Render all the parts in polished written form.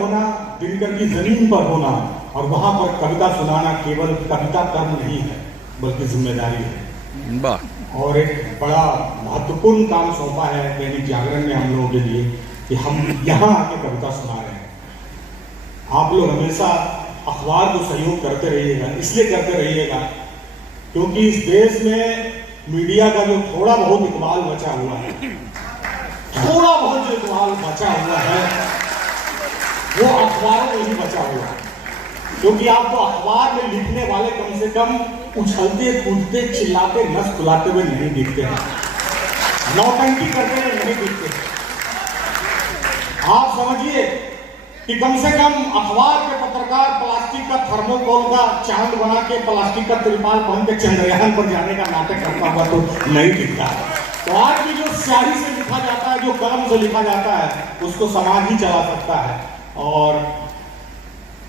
होना, दिनकर की जमीन पर होना और वहां पर कविता सुनाना केवल कविता कर्म नहीं है बल्कि जिम्मेदारी है। और एक बड़ा महत्वपूर्ण काम सौंपा है दैनिक जागरण ने हम लोगों के लिए कि हम यहाँ आके कविता सुना रहे हैं। आप लोग हमेशा अखबार को सहयोग करते रहिएगा, इसलिए करते रहिएगा क्योंकि इस देश में मीडिया का जो थोड़ा बहुत इकबाल बचा हुआ है, थोड़ा बहुत जो इकबाल बचा हुआ है वो अखबारों में ही बचा हुआ है। क्योंकि आपको अखबार में लिखने वाले कम से कम उछलते कूदते चिल्लाते नस फुलाते हुए नहीं दिखते हैं, नौटंकी करते हुए नहीं दिखते। आप समझिए कि कम से कम अखबार के पत्रकार प्लास्टिक का थर्मोकोल का चांद बना के प्लास्टिक का त्रिपाल पहन के चंद्रयान पर जाने का नाटक करता हुआ तो नहीं दिखता है। तो आज भी जो स्याही से लिखा जाता है, जो कलम से लिखा जाता है, उसको समाज ही चला सकता है। और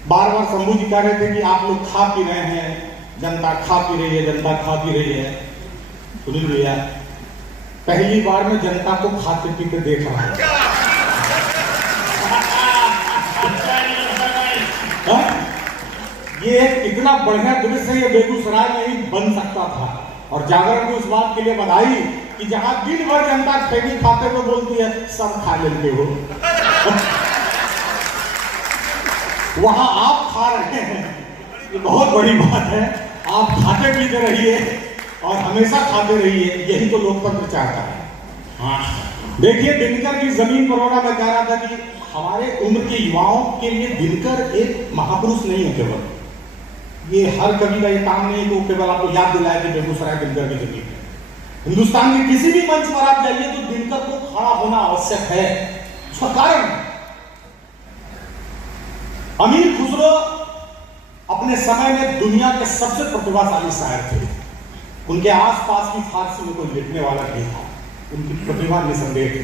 बार बार शंभू जी कह रहे थे कि आप लोग खा पी रहे हैं, जनता खा पी रही है, जनता खा पी रही है। सुनिए भैया, पहली बार में जनता को खाते पीते देख रहा है। ये एक इतना बढ़िया दृश्य ये बेगूसराय में ही बन सकता था। और जागरण को इस बात के लिए बधाई कि जहां दिन भर जनता खैनी खाते हुए बोलती है सब खा लेते हो, वहां आप खा रहे हैं। ये बहुत बड़ी बात है। आप खाते पीते रहिए और हमेशा खाते रहिए, यही तो लोकतंत्र चाहता है। हाँ, देखिए दिनकर की जमीन पर होना, मैं कह रहा था कि हमारे उम्र के युवाओं के लिए दिनकर एक महापुरुष नहीं है केवल। ये हर कवि का ये काम नहीं है कि वो केवल आपको याद दिलाए कि बेगूसराय दिनकर की जमीन है। हिंदुस्तान के किसी भी मंच पर आप जाइए तो दिनकर को खड़ा होना आवश्यक है। उसका कारण अमीर खुसरो अपने समय में दुनिया के सबसे प्रतिभाशाली शायर थे। उनके आसपास की फारसी में कोई लिखने वाला नहीं था, उनकी प्रतिभा निसंदेह थी।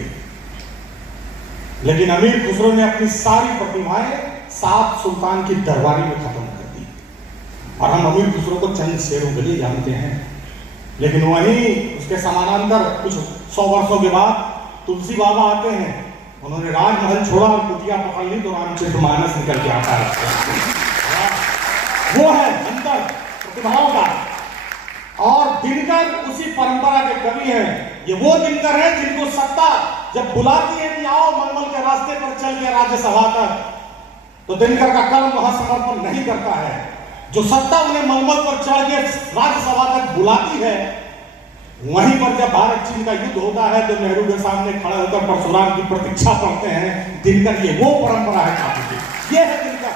लेकिन अमीर खुसरो ने अपनी सारी प्रतिभाएं सात सुल्तान की दरबारी में खत्म कर दी। और हम अमीर खुसरो को चंद शेरों के लिए जानते हैं। लेकिन वहीं उसके समानांतर कुछ 100 वर्षों के बाद तुलसी बाबा आते हैं। उन्होंने राजमहल छोड़ा और कुटिया पकड़ ली तो रामचरितमानस निकल के आता है। वो है अंतर प्रतिभाओं का। और दिनकर उसी परंपरा के कवि हैं। ये वो दिनकर है जिनको सत्ता जब बुलाती है कि आओ मलमल के रास्ते पर चल के राज्यसभा तक, तो दिनकर का कर्म वहां समर्पण नहीं करता है। जो सत्ता उन्हें मलमल पर चढ़ के राज्यसभा तक बुलाती है, वहीं पर जब भारत चीन का युद्ध होता है तो नेहरू के सामने खड़े होकर परशुराम की प्रतीक्षा करते हैं। दिनकर ये वो परंपरा है काफी, ये है दिनकर।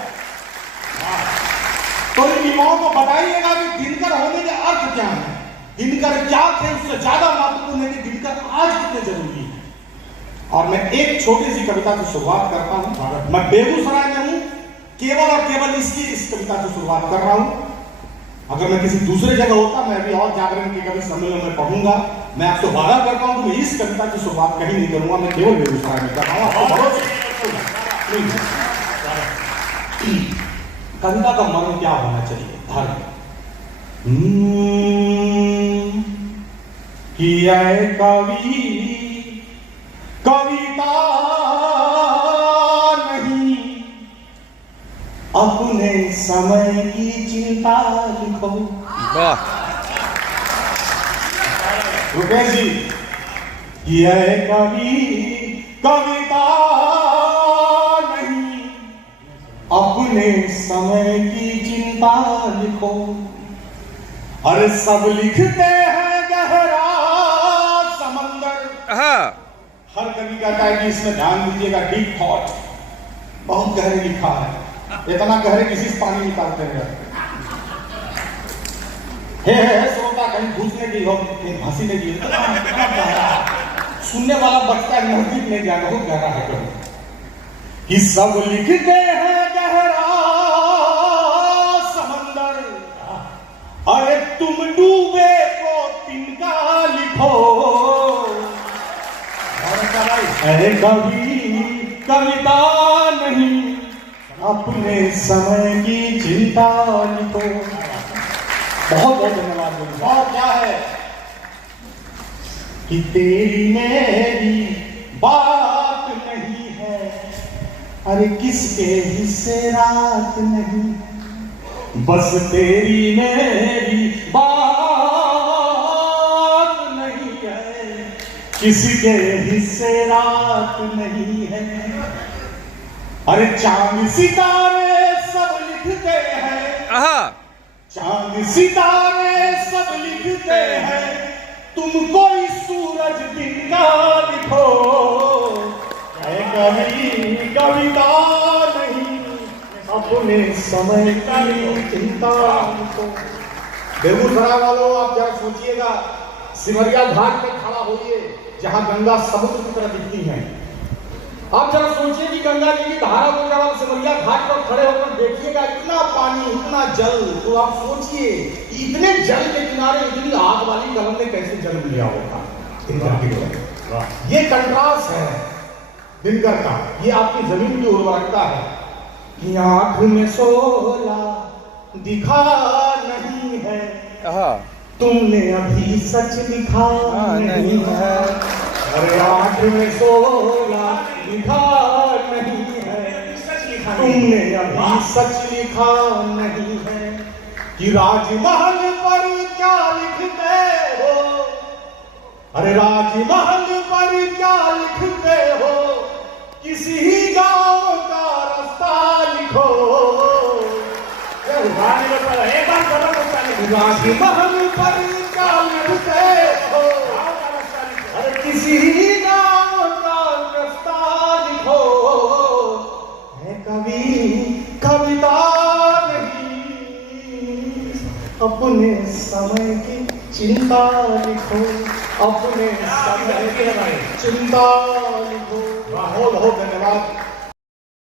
तो इन युवाओं को बताइएगा कि दिनकर होने के अर्थ क्या है, दिनकर क्या थे, उससे ज्यादा महत्वपूर्ण है कि दिनकर आज कितने जरूरी है। और मैं एक छोटी सी कविता से शुरुआत करता हूं। मैं बेगूसराय में हूं, केवल और केवल इस कविता से शुरुआत कर रहा हूं। अगर मैं किसी दूसरे जगह होता, मैं अभी और जागरण के कवि सम्मेलन में पढ़ूंगा, मैं आपसे वादा करता हूं कि मैं इस कविता की शुरुआत कहीं नहीं करूंगा, मैं केवल बेगूसराय में कर रहा हूं। कविता का मर्म क्या होना चाहिए? धर्म। किया कवि कविता नहीं, अपने समय की चिंता लिखो। वाह रुपेश जी, यह कवि कविता नहीं, अपने समय की चिंता लिखो। अरे सब लिखते हैं गहरा समंदर। हर कवि कहता है कि इसमें ध्यान दीजिएगा, डीप थॉट, बहुत गहरे लिखा है। इतना गहरे किसी से पानी निकालते हैं। हे श्रोता कहीं घुसने की हो, हंसी ने की, सुनने वाला बचता है, नजदीक नहीं जाना, बहुत गहरा है कवि। कि सब लिखते हैं गहरा समंदर, अरे तुम डूबे को तिनका लिखो। अरे कवि कविता नहीं, अपने समय की चिंता लिखो। बहुत बहुत धन्यवाद। और क्या है कि तेरी मेरी बात नहीं है, अरे किसके हिस्से रात नहीं, बस तेरी मेरी बात नहीं है, किसके हिस्से रात नहीं है। अरे चांद सितारे सब लिखते हैं, चांद सितारे सब लिखते हैं, तुम कोई सूरज दिन का लिखो। कभी कविता नहीं, अपने समय की चिंता को। बेगूसराय वालों, आप जरा सोचिएगा, सिमरिया घाट पे खड़ा होइए जहां गंगा समुद्र की तरह दिखती है। आप जरा सोचिए कि गंगा जी की धारा को जब आप सिमरिया घाट पर खड़े होकर देखिएगा, इतना पानी, इतना जल, तो आप सोचिए इतने जल के किनारे इतनी आग वाली कलम ने कैसे जन्म लिया होगा। ये कंट्रास्ट है दिनकर का, ये आपकी जमीन की उर्वरकता है कि आंख में सोला दिखा नहीं है, तुमने अभी सच लिखा नहीं है। अरे आंख में सोला लिखा नहीं है, तुमने अभी सच लिखा नहीं है। कि राजमहल पर क्या लिखते हो, अरे राजमहल पर क्या लिखते हो, किसी गांव का रास्ता लिखो। एक बार राजमहल पर क्या लिखते हो, अरे किसी गांव का रास्ता लिखो। है कवि कविता नहीं, अपने समय की चिंता लिखो, अपने समय की चिंता लिखो। बहुत बहुत धन्यवाद।